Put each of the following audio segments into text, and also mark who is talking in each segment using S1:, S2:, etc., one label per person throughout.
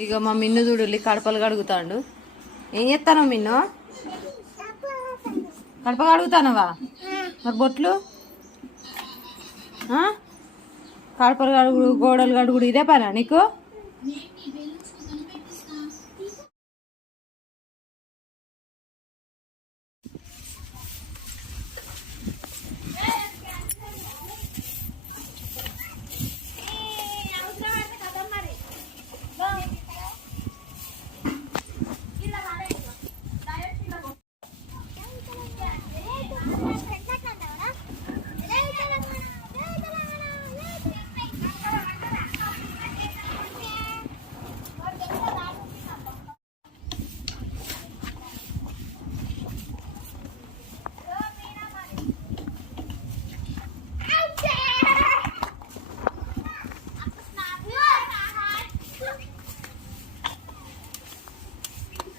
S1: ఇక మా మిన్ను చూడు కడపలు కడుగుతాడు. ఏం చేస్తాను మిన్ను? కడప కడుగుతానవా? మరి బొట్లు? ఆ? కడపలు కడుగుడు గోడలు కడుగుడు ఇదే పనా నీకు?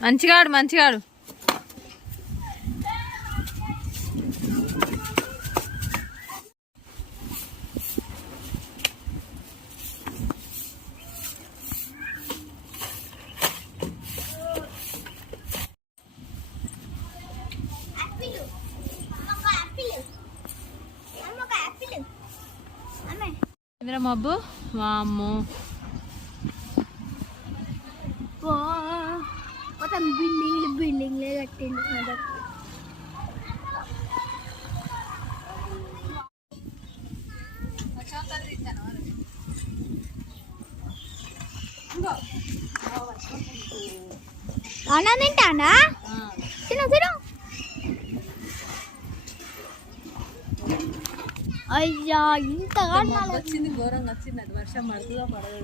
S1: మంచిగాడు మంచిగాడు. ఇంద్ర మబ్బు? వామ్ము.
S2: కట్టిండు అదొక అన్నం తింటానా తిను తిను. అయ్యా ఇంతగా
S1: వచ్చింది ఘోరంగా వచ్చింది అది. వర్షం పడుతుందో పడదో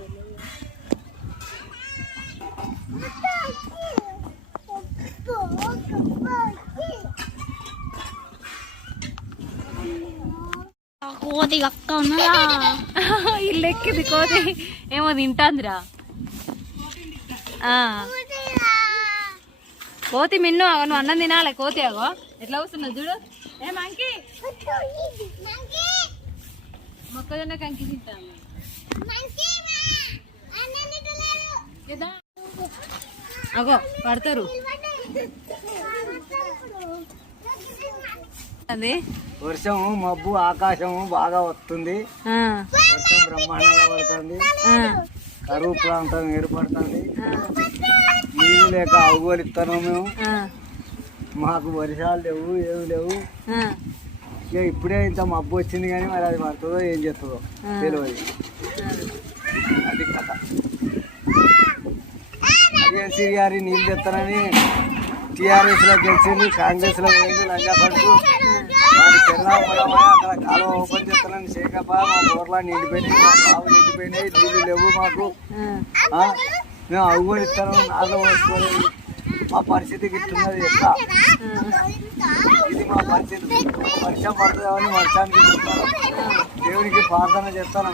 S2: కోతి అక్క ఉన్నదా
S1: ఇల్లు ఎక్కింది కోతి. ఏమో తింటాందిరా. ఆ, కోతి మిన్ను అగో నువ్వు అన్నం తినాలి కోతి అగో. ఎట్లా వస్తున్నా చూడు. ఏ మంకి. మొక్కజొన్న కంకి తింటాను? అగో పడతారు. అది?
S3: వర్షము మబ్బు ఆకాశము బాగా వస్తుంది. వర్షం బ్రహ్మాండంగా పడుతుంది. కరువు ప్రాంతం ఏర్పడుతుంది. నీళ్ళు లేక అవగోలిస్తాను మేము మాకు వర్షాలు లేవు ఏమి లేవు. ఇక ఇప్పుడే ఇంత మబ్బు వచ్చింది కానీ మరి అది పడుతుందో ఏం చేస్తుందో తెలియదు అది కథ. అదే గారి నీళ్ళు తెస్తానని టీఆర్ఎస్లో గెలిచింది కాంగ్రెస్లో పోయింది లంగా పడుతూ వారి అక్కడ కాలువ ఓపెన్ చేస్తానని శేఖప్ప మా బోర్లా నిండిపోయినాయి మా నిండిపోయినాయి నీళ్ళు లేవు మాకు? మేము అవుగోలు ఇస్తాను నాలో పోసుకోలేదు మా పరిస్థితి ఇట్టున్నది ఎట్లా? ఇది మా పరిస్థితి. వర్షం పడుతుందని వర్షానికి దేవునికి ప్రార్థన చేస్తాను.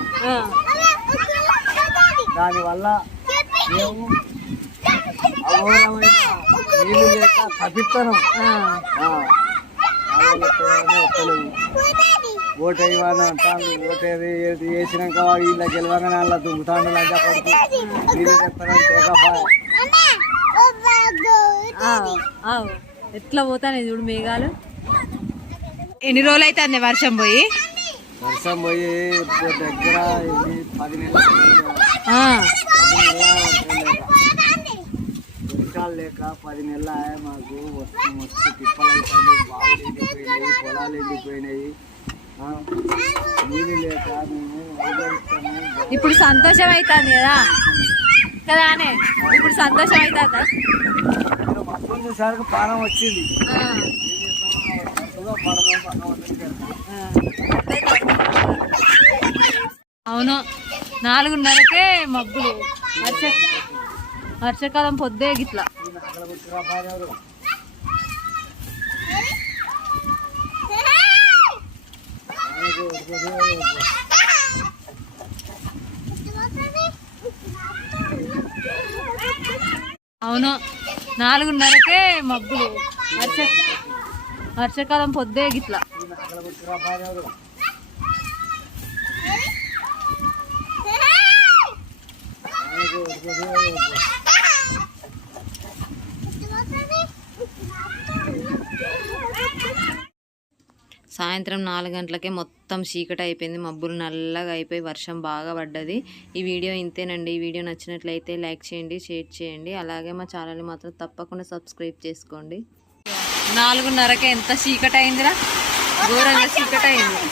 S3: దానివల్ల మేము ఓటు అంటాను వేసినాక ఇలా గెలవగానే అలా దుంకుతాను లంచా కొడుకు.
S1: ఎట్లా పోతానే చూడు మేఘాలు ఎన్ని రోజులు అవుతుంది వర్షం పోయి
S3: వర్షం పోయి దగ్గర పది నెలల వర్షం లేక వర్షాలు లేక పది నెలలు మాకు వస్తు మస్తు తిప్పలు అవుతుంది బావులు ఎండిపోయినాయి పొలాలు ఎండిపోయినాయి. నీళ్ళు లేక మేము
S1: ఇప్పుడు సంతోషం అవుతుంది కదా? కదా అనే? ఇప్పుడు సంతోషం అవుతుందా
S3: చూసారికి పానం వచ్చింది.
S1: అవును. నాలుగున్నరకే మబ్బులు. వర్ష వర్షాకాలం పొద్దే గిట్లా. అవును. నాలుగున్నరకే మబ్బులు. వర్ష వర్షాకాలం పొద్దే గిట్లా.
S3: అక్కడ కూర్చురా
S1: సాయంత్రం నాలుగు గంటలకే మొత్తం చీకటి అయిపోయింది. మబ్బులు నల్లగా అయిపోయి వర్షం బాగా పడ్డది. ఈ వీడియో ఇంతేనండి. ఈ వీడియో నచ్చినట్లయితే లైక్ చేయండి షేర్ చేయండి. అలాగే మా ఛానల్ని మాత్రం తప్పకుండా సబ్స్క్రైబ్ చేసుకోండి. నాలుగున్నరకే ఎంత చీకటి అయిందిరా ఘోరంగా చీకటి అయింది